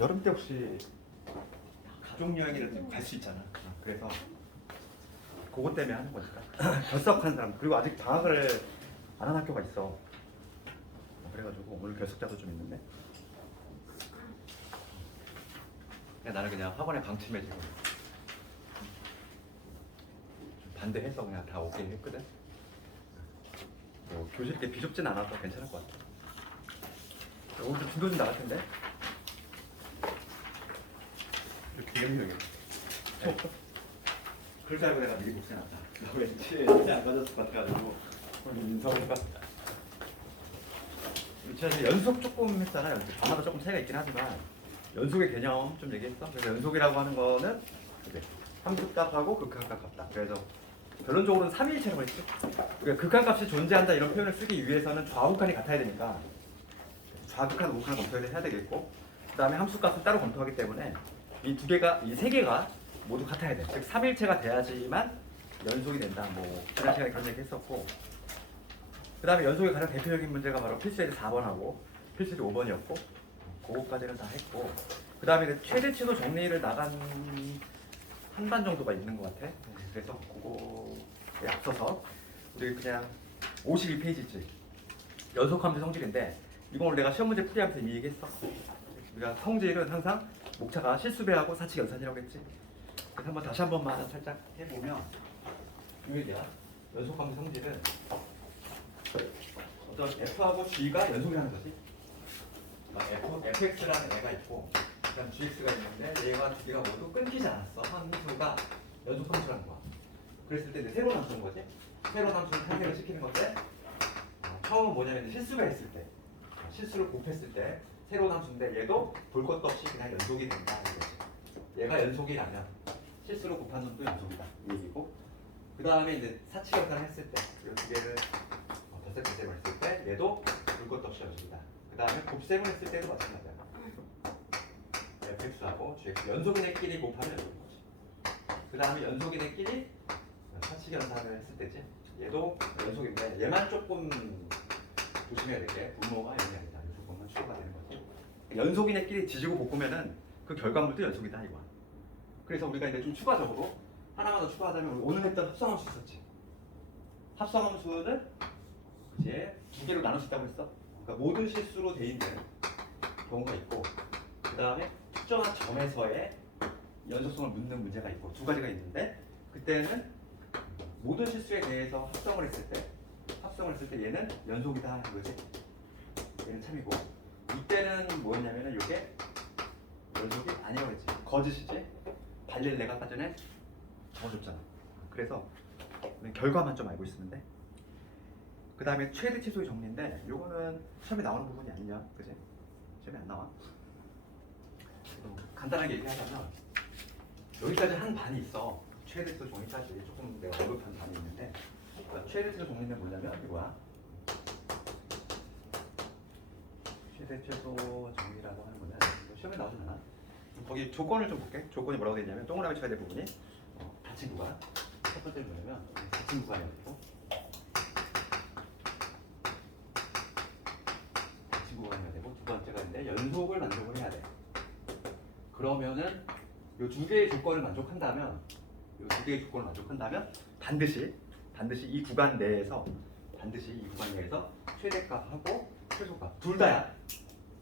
여름 때 혹시 가족 여행이라도 갈 수 있잖아. 그래서 그것 때문에 하는 거니까. 결석한 사람 그리고 아직 방학을 안 한 학교가 있어. 그래가지고 오늘 결석자도 좀 있는데. 그냥 나는 그냥 학원에 방침해지고 반대해서 그냥 다 오게 했거든. 뭐 교실 때 비좁진 않아서 괜찮을 것 같아. 오늘 좀 진도 좀 나갈 텐데. 기념이 여기. 그렇게 알고 내가 미리 복싱했다. 나 왠지 안 가졌을 것 같아가지고 오늘 인성이가. 제가 연속 조금 했잖아. 연속. 저마다 조금 차이가 있긴 하지만 연속의 개념 좀 얘기했어. 그래서 연속이라고 하는 거는 이제 함수값하고 극한값 같다. 그래서 결론적으로는 3일체라고 했지. 그러니까 극한값이 존재한다 이런 표현을 쓰기 위해서는 좌우극한이 같아야 되니까 좌극한, 우극한 검토를 해야 되겠고, 그 다음에 함수값은 따로 검토하기 때문에 이 두 개가, 이 세 개가 모두 같아야 돼. 즉 3일체가 돼야지만 연속이 된다. 뭐 지난 시간에 그런 얘기 했었고, 그 다음에 연속의 가장 대표적인 문제가 바로 필수에서 4번하고 필수에서 5번이었고, 그거까지는 다 했고, 그 다음에 최대치도 정리를 나간 한 반 정도가 있는 것 같아. 그래서 그거에 앞서서 우리 그냥 52페이지지 연속함수 성질인데, 이건 오늘 내가 시험 문제 풀이하면서 이미 얘기했어. 우리가 성질은 항상 목차가 실수배하고 사칙 연산이라고 했지. 그래서 한번 다시 한 번만 살짝 해보면 이게야 연속함수 성질은 어떤 f하고 g가 연속이라는 거지. fx라는 애가 있고 그다음 gx가 있는데 얘가 두 개가 모두 끊기지 않았어. 함수가 연속 함수라는 거야. 그랬을 때 이제 새로운 함수인 거지. 새로운 함수를 탄생을 시키는 건데 처음은 뭐냐면 실수가 있을 때, 실수를 곱했을 때 새로운 함수인데 얘도 볼 것도 없이 그냥 연속이 된다 이거지. 얘가 연속이라면 실수로 곱한 놈도 연속이다 이 얘기고, 그 다음에 이제 사칙 연산을 했을 때 이 두 개를 덧셈을 했을 때 얘도 볼 것도 없이 연속이다. 그 다음에 곱셈을 했을 때도 마찬가지야. fx하고 gx 연속인의끼리 곱하면 연속인 거지. 그 다음에 연속인의끼리 사칙 연산을 했을 때지. 얘도 연속인데 얘만 조금 조심해야 될 게 분모가 0이 아니다. 이 조건만 추가가 되는 거지. 연속인의끼리 지지고 볶으면은 그 결과물도 연속이다 이거야. 그래서 우리가 이제 좀 추가적으로 하나만 더 추가하자면 우리 오늘 했던 합성함수 있었지. 합성함수는 이제 두 개로 나눌 수 있다고 했어. 그러니까 모든 실수로 돼 있는 경우가 있고, 그 다음에 특정한 점에서의 연속성을 묻는 문제가 있고, 두 가지가 있는데 그때는 모든 실수에 대해서 합성을 했을 때 얘는 연속이다 이거지. 얘는 참이고, 이때는 뭐였냐면은 이게 연속이 아니라고 했지. 거짓이지. 발리를 내가 아까 전에 적어줬잖아. 그래서 결과만 좀 알고 있으면 돼. 그 다음에 최대 치수의 정리인데 요거는 시험에 나오는 부분이 아니냐, 그지? 시험에 안 나와. 간단하게 얘기하자면 여기까지 한 반이 있어. 최대 치수 정리까지 조금 내가 언급한 반이 있는데, 최대 치수 정리는 뭐냐면 이거야. 최대 최소 정리라고 하는 거는 시험에 나오진 않아. 거기 조건을 좀 볼게. 조건이 뭐라고 되어 있냐면 동그라미 쳐야 될 부분이 닫힌 구간. 첫 번째는 뭐냐면 닫힌 구간이어야 되고, 닫힌 구간이어야 되고, 두 번째가 있는데 연속을 만족을 해야 돼. 그러면은 이 두 개의 조건을 만족한다면, 반드시 이 구간 내에서 최대값하고 최소값 둘 다야.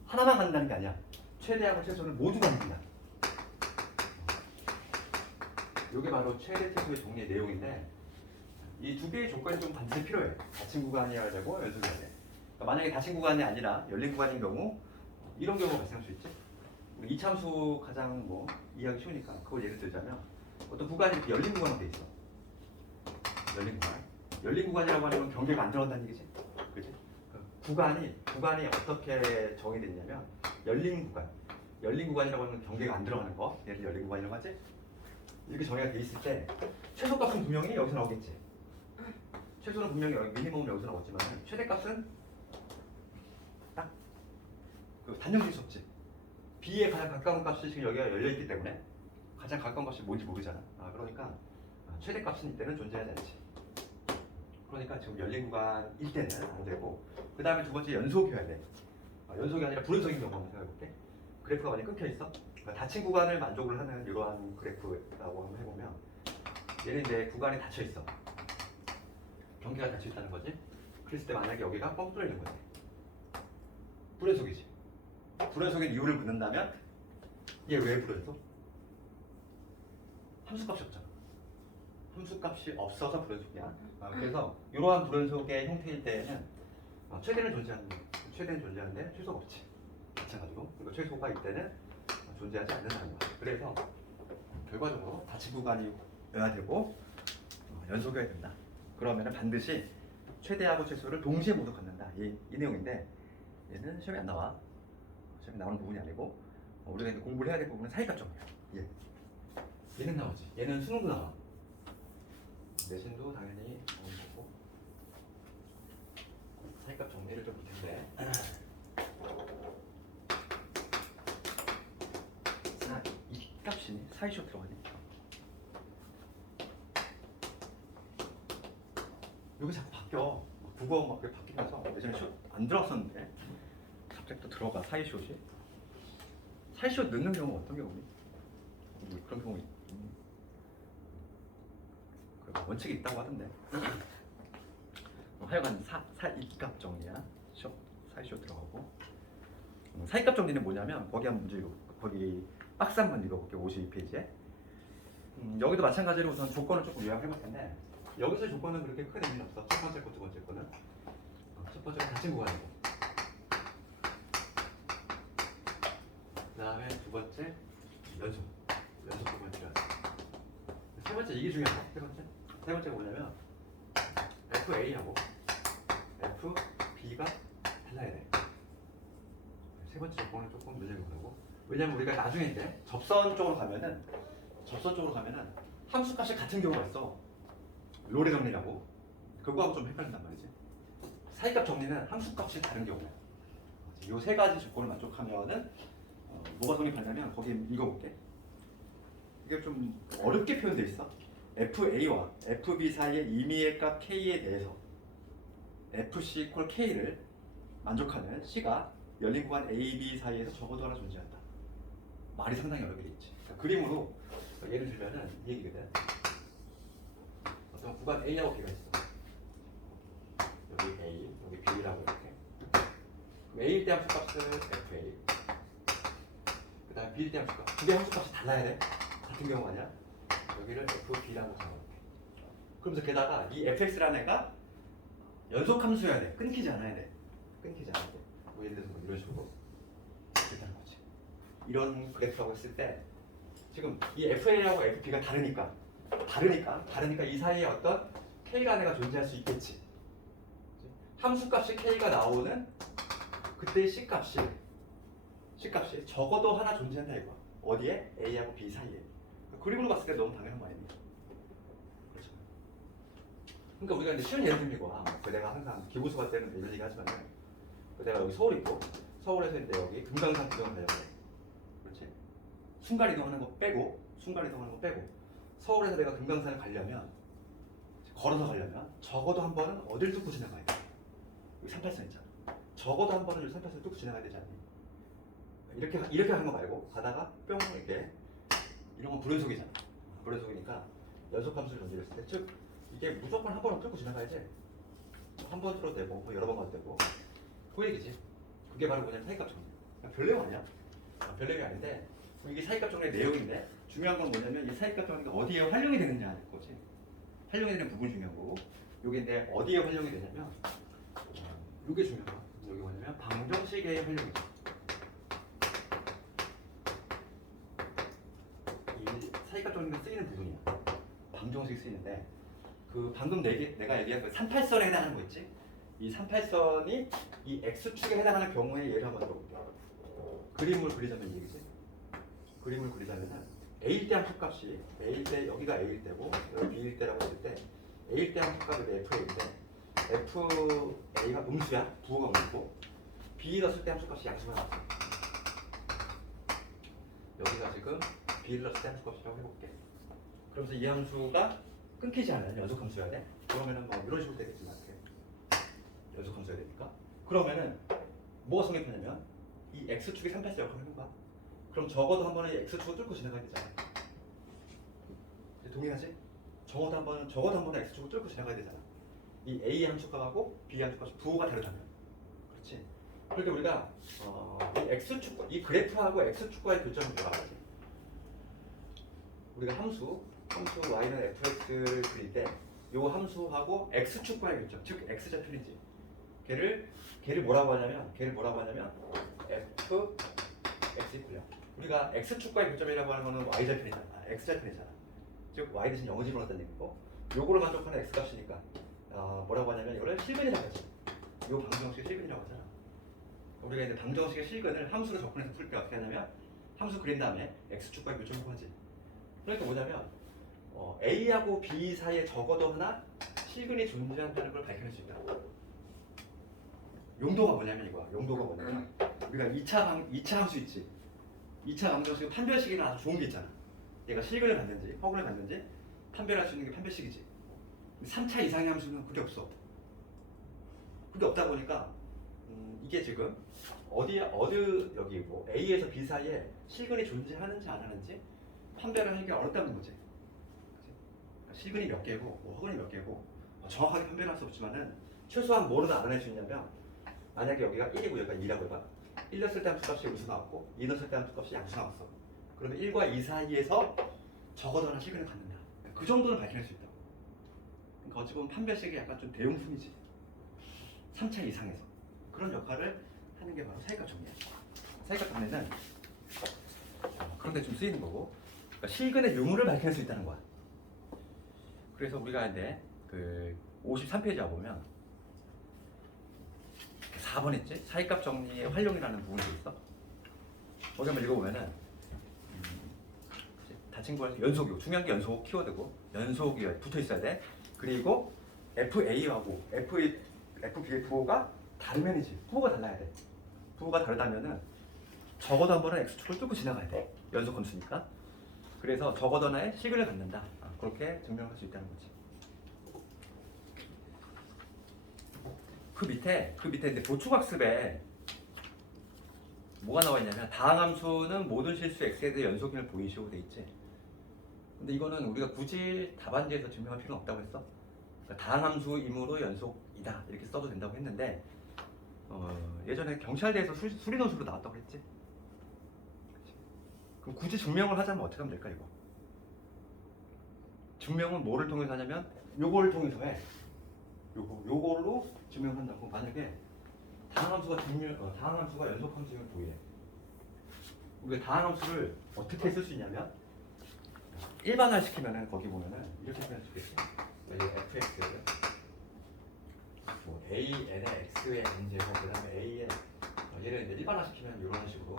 하나만 간다는 게 아니야. 최대하고 최소를 모두 갖는다. 이게 바로 최대 최소의 정리의 내용인데, 이 두 개의 조건이 좀 반드시 필요해. 닫힌 구간이어야 되고 연속이어야 돼. 그러니까 만약에 닫힌 구간이 아니라 열린 구간인 경우 이런 경우가 발생할 수 있지. 우리 이참수 가장 이해하기 쉬우니까 그걸 예를 들자면 어떤 구간이 이렇게 열린 구간으로 돼 있어. 열린 구간이라고 하는 건 경계가 안 들어간다는 얘기지. 그렇지? 구간이 어떻게 정의되냐면 열린 구간이라고 하는 건 경계가 안 들어가는 거. 얘를 열린 구간이라고 하지. 이렇게 정의가 돼 있을 때 최소값은 분명히 여기서 나오겠지. 최소는 분명히 미니멈은 여기서 나오지만 최대값은 딱 그 단정질 수 없지. B에 가장 가까운 값이 지금 여기가 열려있기 때문에 가장 가까운 값이 뭔지 모르잖아. 그러니까 최대값은 이때는 존재하지 않지. 그러니까 지금 열린 구간일 때는 안 되고, 그 다음에 두 번째 연속이어야 돼. 연속이 아니라 불연속인 경우 한번 생각해볼게. 그래프가 많이 끊겨 있어. 그러니까 닫힌 구간을 만족을 하는 이러한 그래프라고 한번 해보면 얘는 이제 구간이 닫혀 있어. 경계가 닫혀 있다는 거지. 그랬을 때 만약에 여기가 뻥 뚫려 있는 거지. 불연속이지. 불연속의 이유를 묻는다면 얘 왜 불연속? 함수값이 없잖아. 함수값이 없어서 불연속이야. 그래서 이러한 불연속의 형태일 때에는 최대는 존재하는데 최소가 없지. 마찬가지로 그리고 최소가 이때는 존재하지 않는다는 거야. 그래서 결과적으로 닫힌 구간이어야 되고 연속이어야 된다. 그러면 반드시 최대하고 최소를 동시에 모두 갖는다. 이 내용인데 얘는 시험에 안 나와. 시험에 나오는 부분이 아니고 우리가 이제 공부를 해야 될 부분은 사이값 정리야. 얘는 나오지. 얘는 수능도 나와. 내신도 당연히 나오는 거고. 사이값 정리를 좀 볼 텐데. 이 값이니? 사이쇼 들어가니? 여기 자꾸 바뀌어. 국어 막 바뀌면서 예전에 안 들어왔었는데 갑자기 또 들어가 사이쇼시. 사이쇼 넣는 경우 어떤 경우니? 그런 경우 원칙이 있다고 하던데. 하여간 사이값 정리야. 사이쇼 들어가고. 사이값 정리는 뭐냐면 거기 한 문제 거기 박스 한번 읽어볼게. 52페이지에. 여기도 마찬가지로 우선 조건을 조금 요약해볼 텐데 여기서 조건은 그렇게 큰 의미는 없어. 첫 번째 거, 두 번째 거는. 첫 번째가 닫힌 구간이고. 그 다음에 두 번째 연속 구간 필요하다. 세 번째 이게 중요하다. 세 번째가 뭐냐면 FA하고 FB가 달라야 돼. 세 번째 조건을 조금 눈여겨보라고. 왜냐면 우리가 나중에 이제 접선 쪽으로 가면은 함수값이 같은 경우가 있어. 로레 정리라고. 그거하고 좀 헷갈린단 말이지. 사이값 정리는 함수값이 다른 경우야. 이 세 가지 조건을 만족하면은 뭐가 성립하냐면 거기 읽어볼게. 이게 좀 어렵게 표현되어 있어. FA와 FB 사이의 임의의 값 K에 대해서 FC 콜 K를 만족하는 C가 열린 구간 AB 사이에서 적어도 하나 존재한다. 말이 상당히 어렵게 돼 있지. 그러니까 그림으로 예를 들면은 이 얘기거든. 어떤 구간 A하고 B가 있어. 여기 A, 여기 B라고 이렇게. 그럼 A일 때 함수값은 FA. 그 다음에 B일 때 함수값. 두 개 함수값이 달라야 돼. 같은 경우 아니야. 여기를 FB라고 적어볼게. 그러면서 게다가 이 fx라는 애가 연속 함수여야 돼. 끊기지 않아야 돼. 뭐 예를 들어서 뭐 이런 식으로 그렇다는 거지. 이런 그래프라고 했을 때 지금 이 FA하고 FB가 다르니까 이 사이에 어떤 K라는 애가 존재할 수 있겠지. 함수값이 K가 나오는 그때의 C값이 적어도 하나 존재한다 이거야. 어디에? A하고 B 사이에. 그림으로 봤을 때 너무 당연한 거 아닙니까? 그렇죠. 그러니까 우리가 이제 쉬운 예를 들고 내가 항상 기부수 갈 때는 이런 얘기 하지만 내가 여기 서울 있고 서울에서 이제 여기 금강산 구경을 가려고 해. 그렇지? 순간 이동하는 거 빼고 서울에서 내가 금강산을 가려면 걸어서 가려면 적어도 한 번은 어딜 뚫고 지나가야 돼. 여기 38선 있잖아. 적어도 한 번은 여기 38선 뚫고 지나가야 되지 않니? 이렇게 하는 거 말고 가다가 뿅 이렇게 이런 건 불연속이잖아. 불연속이니까 연속함수를 전제했을 때, 즉 이게 무조건 한 번은 뚫고 지나가야지. 한 번 뚫어도 되고, 뭐 여러 번 가도 되고, 그 얘기지. 그게 바로 뭐냐면 사이값 정리. 별 내용 아니야? 별 내용이 아닌데, 이게 사이값 정리의 내용인데, 중요한 건 뭐냐면 이 사이값 정리가 어디에 활용이 되느냐는 거지. 활용이 되는 부분이 중요한 거고, 요게 근데 어디에 활용이 되냐면, 요게 중요한 거야. 여기 뭐냐면 방정식의 활용이죠. 사이값 정리가 쓰이는 부분이야. 방정식이 쓰이는데 그 방금 내가 얘기한 그 38선에 해당하는 거 있지? 이 38선이 이 X축에 해당하는 경우의 예를 한번 들어볼게. 그림을 그리자면 이 얘기지? 그림을 그리자면은 A일 때 함수값이 A일 때 여기가 A일 때고 여기 B일 때라고 했을 때 A일 때 함수값이 FA인데 FA가 음수야. 부호가 음수고 B 넣었을 때 함수값이 양수가 나왔어. 여기가 지금 B를 넣었을 때 함수값이라고 해볼게. 그러면서 이 함수가 끊기지 않아요. 연속 함수여야 돼. 그러면은 뭐 이런 식으로 되겠지만 연속 함수여야 되니까. 그러면은 뭐가 성립하냐면 이 x축이 38세 역할을 하는 거야. 그럼 적어도 한 번은 x축을 뚫고 지나가야 되잖아. 동의하지? 적어도 한 번은 x축을 뚫고 지나가야 되잖아. 이 a 함수값하고 b 함수값 부호가 다르다면. 그렇지? 그러니까 우리가 이 x축, 이 그래프하고 x축과의 교점을 뭐라고 하지? 우리가 함수 y는 fx를 그릴 때 요 함수하고 x축과의 교점, 즉 x좌표인지 걔를 뭐라고 하냐면 f x 이퀄 우리가 x축과의 교점이라고 하는 거는 y좌표이잖아. x좌표이잖아. 즉 y 대신 0을 집어넣었다는 얘기고 요거를 만족하는 x값이니까 뭐라고 하냐면 이거를 실근이라고 하지. 요 방정식의 실근이라고 하잖아. 우리가 이제 방정식의 실근을 함수로 접근해서 풀 때 어떻게 하냐면 함수 그린 다음에 x축과의 교점을 구하지. 그러니까 뭐냐면 a하고 b 사이에 적어도 하나 실근이 존재한다는 걸 밝혀낼 수 있다. 용도가 뭐냐면 이거야. 용도가 뭐냐면 우리가 2차 함수 있지. 2차 방정식 판별식이나 아주 좋은 게 있잖아. 얘가 실근을 갖는지 허근을 갖는지 판별할 수 있는 게 판별식이지. 3차 이상의 함수는 그게 없어. 그게 없다 보니까 이게 지금 여기 뭐 A에서 B 사이에 실근이 존재하는지 안 하는지 판별을 하기가 어렵다는 거지. 실근이 몇 개고 뭐 허근이 몇 개고 정확하게 판별할 수 없지만은 최소한 뭐는 알아낼 수 있냐면 만약에 여기가 1이고 여기가 2라고 해봐. 1 넣었을 때 함수값이 음수 나왔고 2 넣었을 때 함수값이 양수 나왔어. 그러면 1과 2 사이에서 적어도 하나 실근을 갖는다. 그 정도는 밝혀낼 수 있다. 그러니까 어찌 보면 판별식이 약간 좀 대용품이지. 3차 이상에서 그런 역할을 하는 게 바로 사이값 정리야. 사이값 정리는 그런 데 좀 쓰이는 거고, 그러니까 실근의 유무를 밝혀낼 수 있다는 거야. 그래서 우리가 이제 그 53페이지 와보면 4번 했지? 사이값 정리의 활용이라는 부분이 있어. 거기 한번 읽어보면은 다친 거에서 연속이고 중요한 게 연속 키워드고 연속이 붙어 있어야 돼. 그리고 FA하고 FB의 부호가 다르면이지. 부호가 달라야 돼. 부호가 다르다면은 적어도 한 번은 x축을 뚫고 지나가야 돼. 연속 함수니까. 그래서 적어도 하나의 실근을 갖는다. 그렇게 증명할 수 있다는 거지. 그 밑에 이제 보충학습에 뭐가 나와 있냐면 다항함수는 모든 실수 x에 대해 연속임을 보이시오 돼 있지. 근데 이거는 우리가 굳이 답안지에서 증명할 필요는 없다고 했어. 그러니까 다항함수이므로 연속이다 이렇게 써도 된다고 했는데 예전에 경찰대에서 수리논술로 나왔다고 했지. 그럼 굳이 증명을 하자면 어떻게 하면 될까 이거? 증명은 뭐를 통해서 하냐면 요거를 통해서 해. 요걸로 증명한다고. 만약에 다항함수가 연속함수임을 보이래. 우리가 다항함수를 어떻게 쓸 수 있냐면 일반화 시키면은 거기 보면은 이렇게 표현할 수 있겠지. fx 뭐 an의 x의 n제곱 그다음에 a의 얘를 이제 일반화 시키면 이런 식으로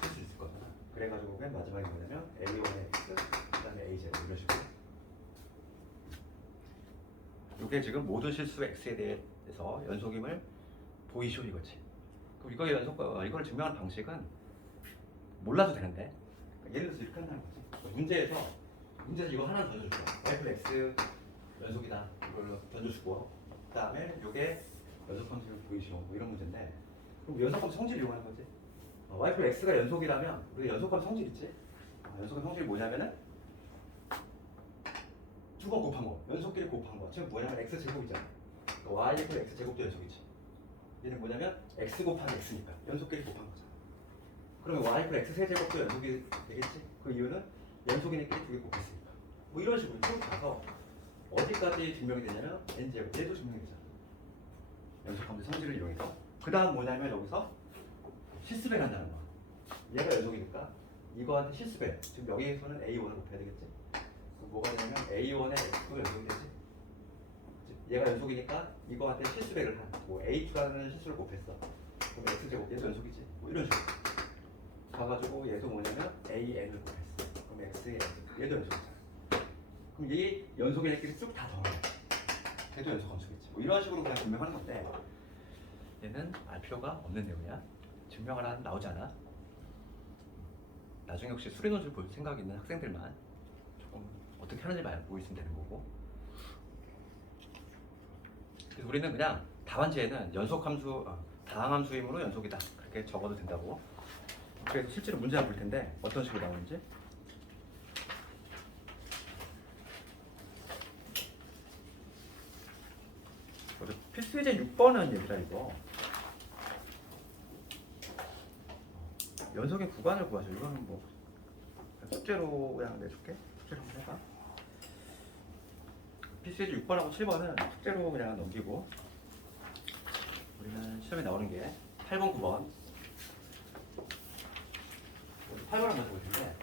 쓸 수 있을 거잖아. 그래가지고 맨 마지막에 뭐냐면 a1의 x 그다음에 a제곱 이런 식으로. 이게 지금 모든 실수 x에 대해서 연속임을 보이시오 이거지. 그럼 이걸 증명하는 방식은 몰라도 되는데 예를 들어서 이렇게 한다는 거지. 문제에서 이거 하나 던져줄게. fx 연속이다 이걸로 던져주고 그 다음에 이게 연속함수를 보이시오 뭐 이런 문제인데 그럼 연속함수 성질을 이용하는 거지. yx가 연속이라면 우리 연속함수 성질 있지. 연속함 성질이 뭐냐면은 두 번 곱한 거, 연속끼리 곱한 거. 지금 뭐냐면 x제곱이잖아. 그러니까 y 이퀄 x제곱도 연속이지. 얘는 뭐냐면 x 곱하기 x니까 연속끼리 곱한 거잖아. 그러면 y 이퀄 x 세제곱도 연속이 되겠지. 그 이유는 연속이니까 두 개 곱했으니까. 뭐 이런 식으로 쭉 가서 어디까지 증명이 되냐면 n제곱 얘도 증명이 되잖아. 연속함수 성질을 이용해서. 그 다음 뭐냐면 여기서 실수배를 한다는 거야. 얘가 연속이니까 이거한테 실수배. 지금 여기에서는 a1을 곱해야 되겠지. 뭐가 되냐면 a1의 x도 연속이 되지. 얘가 연속이니까 이거한테 실수배를 뭐 a2라는 실수를 곱했어. 그럼 x제곱 얘도 연속이지. 뭐 이런 식으로 가가지고 얘도 뭐냐면 an을 곱했어. 그럼 x의 얘도 연속이잖아. 그럼 이 연속의 애끼리 쭉 다 더해. 얘도 연속 함수겠지. 뭐 이런 식으로 그냥 증명하는 건데 얘는 알 필요가 없는 내용이야. 증명하라 나오지 않아. 나중에 혹시 수리논술 볼 생각 있는 학생들만 조금 어떻게 하는지 알고 있으면 되는 거고. 그래서 우리는 그냥 답안지에는 다항함수이므로 연속이다 그렇게 적어도 된다고. 그래서 실제로 문제 한번 볼 텐데 어떤 식으로 나오는지. 필수 예제 6번은 얘들아 이거 연속의 구간을 구하죠. 이거는 뭐 숙제로 그냥 내줄게. 숙제로 한번 해봐. 필수 예제 6번하고 7번은 숙제로 그냥 넘기고 우리는 시험에 나오는 게 8번, 9번. 8번 한번 볼 텐데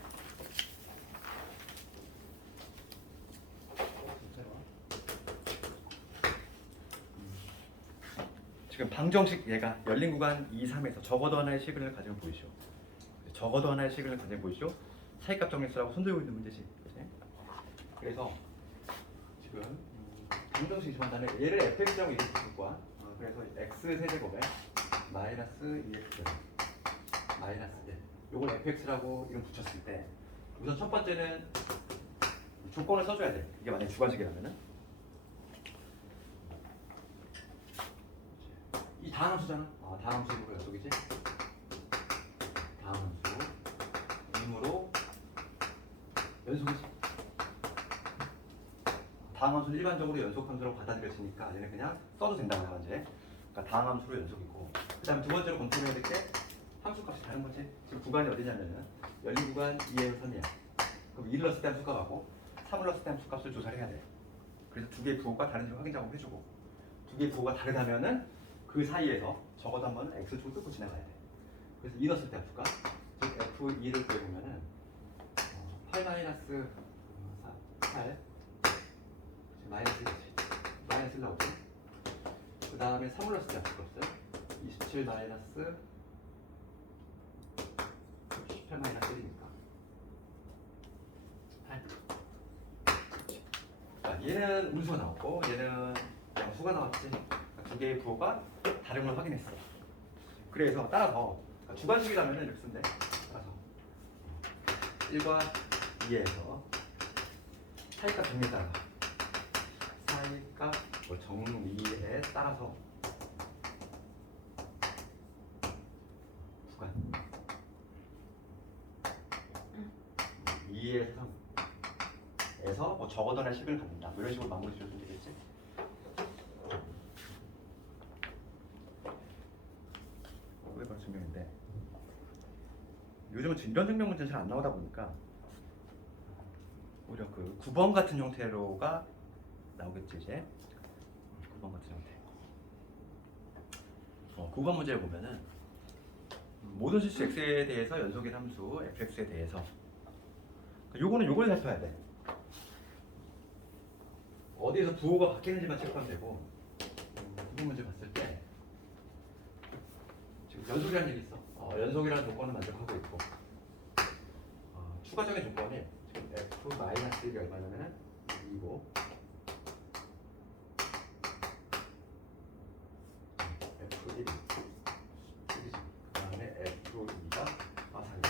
지금 방정식 얘가 열린 구간 2, 3에서 적어도 하나의 시그널을 가지고 보이시오. 적어도 하나의 시그널을 가지고 보이시오. 사이값 정리수라고 손들고 있는 문제지. 그치? 그래서 지금 방정식이 좋아하는 얘를 fx라고 이렇게 볼 거야. 그래서 x 세제곱에 마이너스 2x 마이너스 1 요걸 fx라고 이름 붙였을 때 우선 첫 번째는 조건을 써줘야 돼. 이게 만약에 주관식이라면은 이 다음 함수잖아. 다음 함수고 연속이지. 다음 함수 이므로 연속이지. 다음 함수는 일반적으로 연속 함수라고 받아들여지니까 얘는 그냥 써도 된다는 거야 이제. 그러니까 다음 함수로 연속이고. 그다음 두 번째로 검토해야 될 게 함수값이 다른 거지. 지금 구간이 어디냐면은 열린 구간 2에서 3이야. 그럼 1을 넣었을 때 함수값하고 3을 넣었을 때 함수값을 조사를 해야 돼. 그래서 두 개의 부호가 다른지 확인 작업을 해주고 두 개의 부호가 다르다면은 그 사이에서 적어도 한 번은 x축을 뜯고 지나가야 돼. 그래서 2 넣었을 때 함수값 즉 f2를 구해보면은 8 마이너스 8 마이너스 1이지. 마이너스 1 나오지. 그 다음에 3을 넣었을 때 함수값은 27 마이너스 18 마이너스 1이니까 8. 자, 얘는 음수가 나왔고 얘는 양수가 나왔지. 두 개의 부호가 다른 걸 확인했어. 그래서 따라서 주관식이라면 이렇게 쓰면 돼. 따라서 1과 2에서 사이값 정리에 따라 사이값 정리에 따라서 구간 2에서 3에서 뭐 적어도 하나의 식을 갖는다. 이런 식으로 마무리 지어주면 되겠지. 그게 증명인데 요즘은 이런 증명 문제는 잘 안 나오다 보니까 오히려 그 9번 같은 형태로가 나오겠지 이제. 9번 같은 형태. 9번 문제를 보면은 모든 실수 x에 대해서 연속의 함수 fx에 대해서 요거는 요걸 살펴야 돼. 어디에서 부호가 바뀌는지만 체크하면 되고 9번 문제 봤을 때 지금 연속이라는 얘기 있어. 연속이라는 조건은 만족하고 있고 추가적인 조건이 지금 f-1이 얼마냐면은 2고 f1이 1이지. 그 다음에 f2가 4이.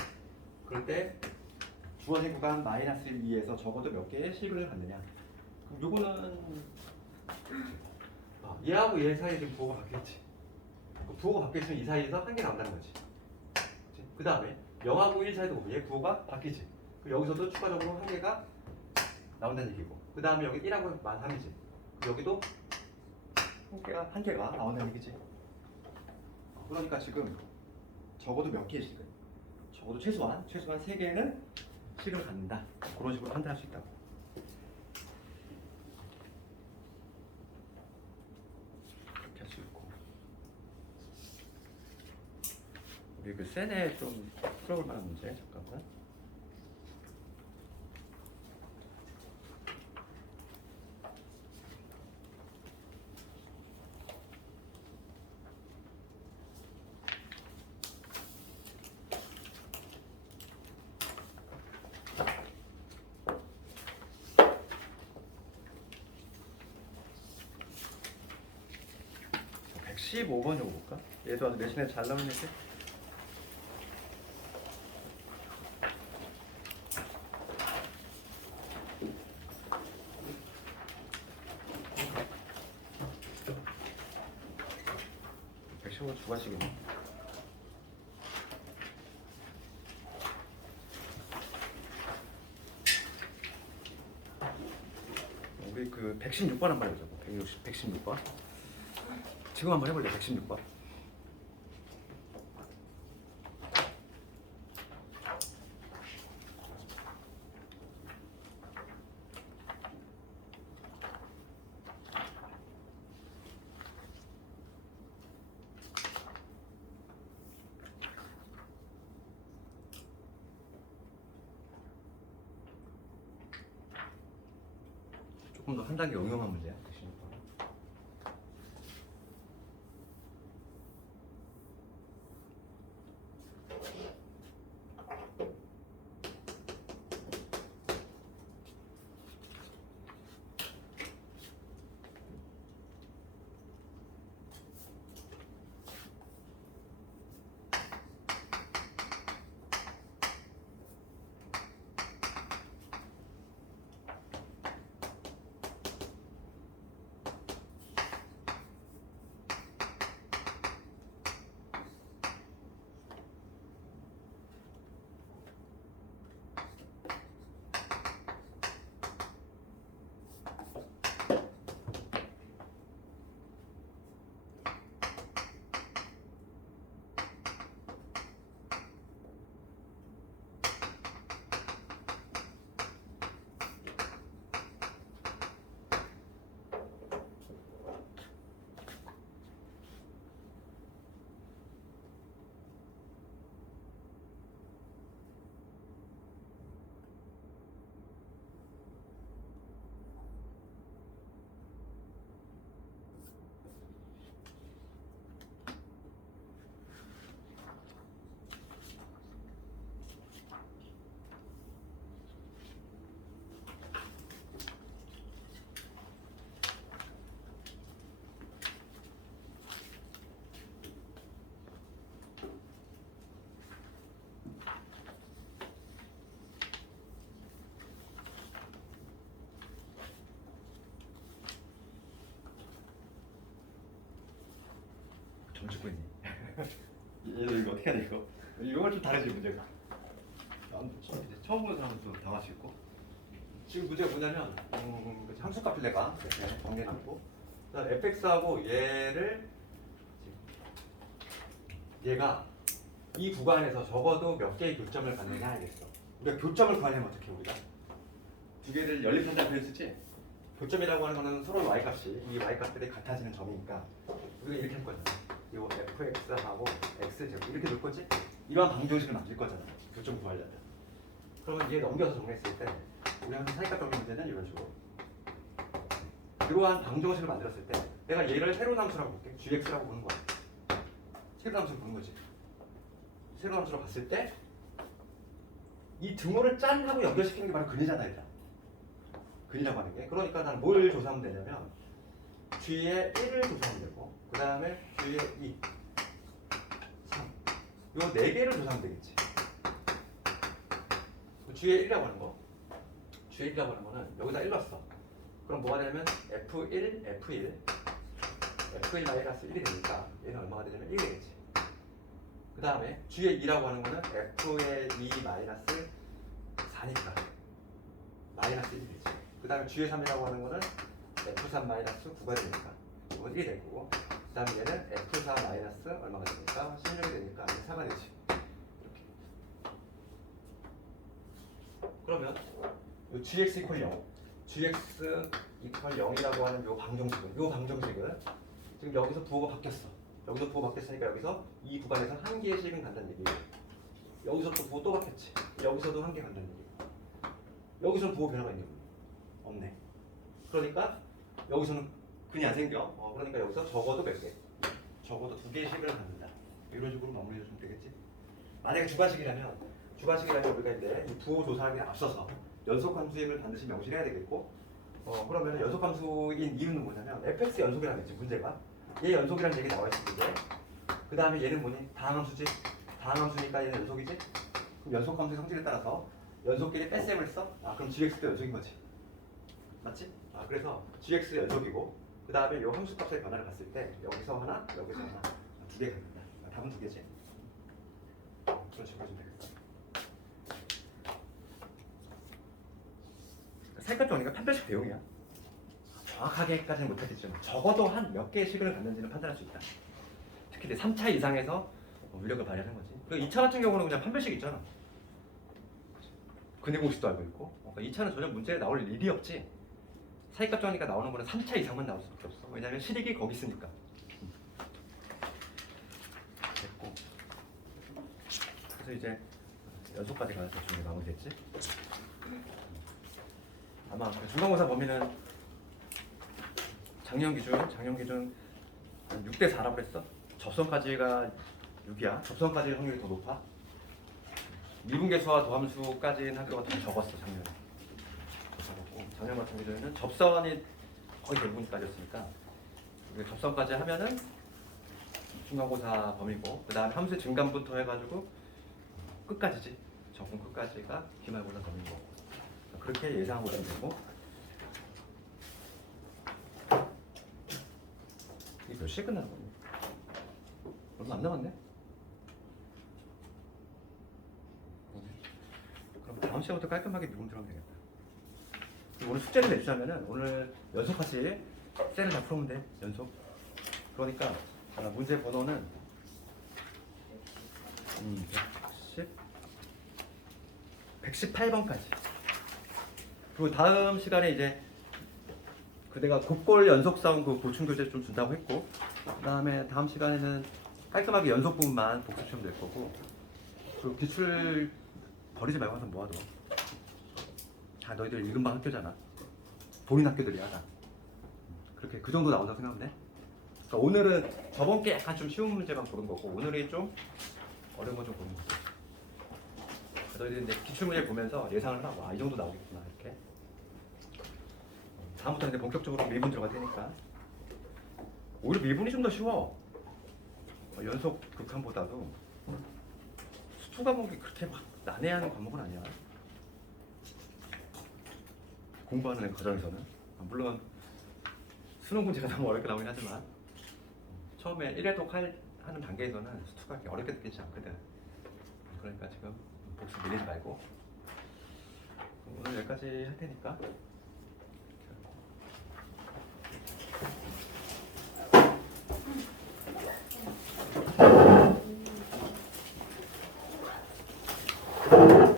그럴 때 주어진 구간 마이너스 2에서 적어도 몇 개의 시그널을 갖느냐. 그럼 요거는 얘하고 얘 사이에 지금 부호가 바뀌었지. 부호가 바뀌었으면 이 사이에서 한 개 나온다는 거지. 그 다음에 0하고 1 사이도 얘 부호가 바뀌지. 여기서도 추가적으로 한 개가 나온다는 얘기고. 그 다음에 여기 1하고 만 3이지. 여기도 한 개가 나온다는 얘기지. 그러니까 지금 적어도 몇 개의 식을, 적어도 최소한 3개는 식을 갖는다. 그런 식으로 판단할 수 있다고. 그렇게 할 수 있고. 우리 그 센에 좀 풀어볼 만한 문제 잠깐만. 자, 115번 읽어볼까? 얘도 아주 내신에 잘 나오는 게. 주관식이네. 우리 그 116번 한번 해보자. 116번. 지금 한번 해볼래. 116번. 조금 더 한 단계 응용한 문제야. 116번. 정치꾼이. 얘들 이거 어떻게 해야 돼 이거? 이건 좀 다르지 문제가. 처음 보는 사람은 좀 당할 수 있고. 지금 문제가 뭐냐면 함수값을 내가 이렇게 정리해놓고 그다음 fx하고 얘가 이 구간에서 적어도 몇 개의 교점을 갖느냐 알겠어. 우리가 교점을 구하려면 어떻게 우리가 두 개를 연립한다는 표현 쓰지? 교점이라고 하는 거는 서로 y값이 이 y값들이 같아지는 점이니까 우리가 이렇게 할 거잖아. 요 fx하고 x제곱 이렇게 놓을 거지? 이러한 방정식을 만들 거잖아. 교점 구하려면. 그러면 얘 넘겨서 정리했을 때 우리 항상 사이값 정리 문제는 이런 식으로 이러한 방정식을 만들었을 때 내가 얘를 새로운 함수라고 볼게. gx라고 보는 거야. 새로운 함수로 보는 거지. 새로운 함수로 봤을 때 이 등호를 짠 하고 연결시키는 게 바로 근이잖아. 일단 근이라고 하는 게. 그러니까 나는 뭘 조사하면 되냐면 g의 1을 조사하면 되고 그 다음에 g의 2, 3 요 4개를 조사하면 되겠지. g의 1이라고 하는 거 g의 1이라고 하는 거는 여기다 1 넣었어. 그럼 뭐가 되냐면 f1, f1 1이 되니까 얘는 얼마가 되냐면 1이 되겠지. 그 다음에 g의 2라고 하는 거는 f의 2 마이너스 4니까 마이너스 1이 되지. 그 다음에 g의 3이라고 하는 거는 f3 마이너스 9가 되니까 이건 1이 되고 그 다음에 얘는 f4 마이너스 얼마가 되니까 16이 되니까 4가 되지. 이렇게. 그러면 요 gx 이퀄 0 gx 이퀄 0이라고 하는 요 방정식은 지금 여기서 부호가 바뀌었어. 여기서 부호 바뀌었으니까 여기서 이 구간에서 한 개씩은 간다는 얘기예요. 여기서 또 부호 또 바뀌었지. 여기서도 한 개 간다는 얘기예요. 여기서는 부호 변화가 있는 거예요. 없네. 그러니까 여기서는 근이 안 생겨. 그러니까 여기서 적어도 몇 개? 적어도 2개씩을 갖는다. 이런 식으로 마무리해주면 되겠지. 만약에 주관식이라면 우리가 이제 이 부호 조사하기에 앞서서 연속함수임을 반드시 명시해야 되겠고 그러면 연속함수인 이유는 뭐냐면 fx 연속이라는 거지 문제가. 얘 연속이라는 얘기 나와 있을 때 그 다음에 얘는 뭐니? 다항함수지. 다항함수니까 얘는 연속이지. 그럼 연속함수의 성질에 따라서 연속끼리 뺄셈을 써? 그럼 gx도 연속인 거지. 맞지? 그래서 gx 연속이고 그 다음에 요 함수값의 변화를 봤을 때 여기서 하나, 여기서 하나 2개 갖는다. 답은 2개지. 그런 식으로 하시면 되겠어. 사이값 정리가 판별식 대용이야. 정확하게까지는 못하겠지만 적어도 한 몇 개의 시그널을 갖는지는 판단할 수 있다. 특히 이제 3차 이상에서 위력을 발휘하는 거지. 그리고 2차 같은 경우는 그냥 판별식 있잖아. 근해 공식도 알고 있고. 그러니까 2차는 전혀 문제에 나올 일이 없지. 사이값 정하니까 나오는 거는 3차 이상만 나올 수밖에 없어. 왜냐면 실익이 거기 있으니까. 됐고. 그래서 이제 연속까지 가서 중에 마무리됐지. 아마 중간고사 범위는 작년 기준 한 6대 4라고 했어. 접선까지가 6이야. 접선까지 확률이 더 높아. 미분계수와 도함수까지는 학교가 더 적었어 작년에. 적었고 작년 같은 경우에는 접선이 거의 대부분까지였으니까 우리가 접선까지 하면은 중간고사 범위고 그 다음에 함수 증감부터 해가지고 끝까지지. 적응 끝까지가 기말고사 범위고 그렇게 예상하고 있으면 되고. 이게 몇 시에 끝나는 거니? 얼마 안 남았네? 그럼 다음 시간부터 깔끔하게 미분 들어가면 되겠다. 오늘 숙제를 내주자면은 오늘 연속같이 셀을 다 풀면 돼. 연속. 그러니까 문제 번호는 118번까지. 그리고 다음 시간에 이제 그 내가 곡골 연속성 그 보충 교재 좀 준다고 했고, 그다음에 다음 시간에는 깔끔하게 연속 부분만 복습 시험 될 거고, 그 기출 버리지 말고 항상 모아둬. 다 너희들 읽은방 학교잖아. 보인 학교들이야 다. 그렇게 그 정도 나온다고 생각하면 돼. 그러니까 오늘은 저번 게 약간 좀 쉬운 문제만 고른 거고, 오늘이 좀 어려운 거 좀 고른 거고. 너희들 이제 기출 문제 보면서 예상을 하고, 이 정도 나오겠구나 이렇게. 다음부터 이제 본격적으로 미분 들어갈 테니까. 오히려 미분이 좀 더 쉬워. 연속 극한보다도 수투 과목이 그렇게 막 난해한 과목은 아니야. 공부하는 과정에서는. 물론 수능 문제가 너무 어렵게 나오긴 하지만 처음에 1회독 하는 단계에서는 수투가 그렇게 어렵게 느끼지 않거든. 그러니까 지금 복습 밀리지 말고 오늘 여기까지 할 테니까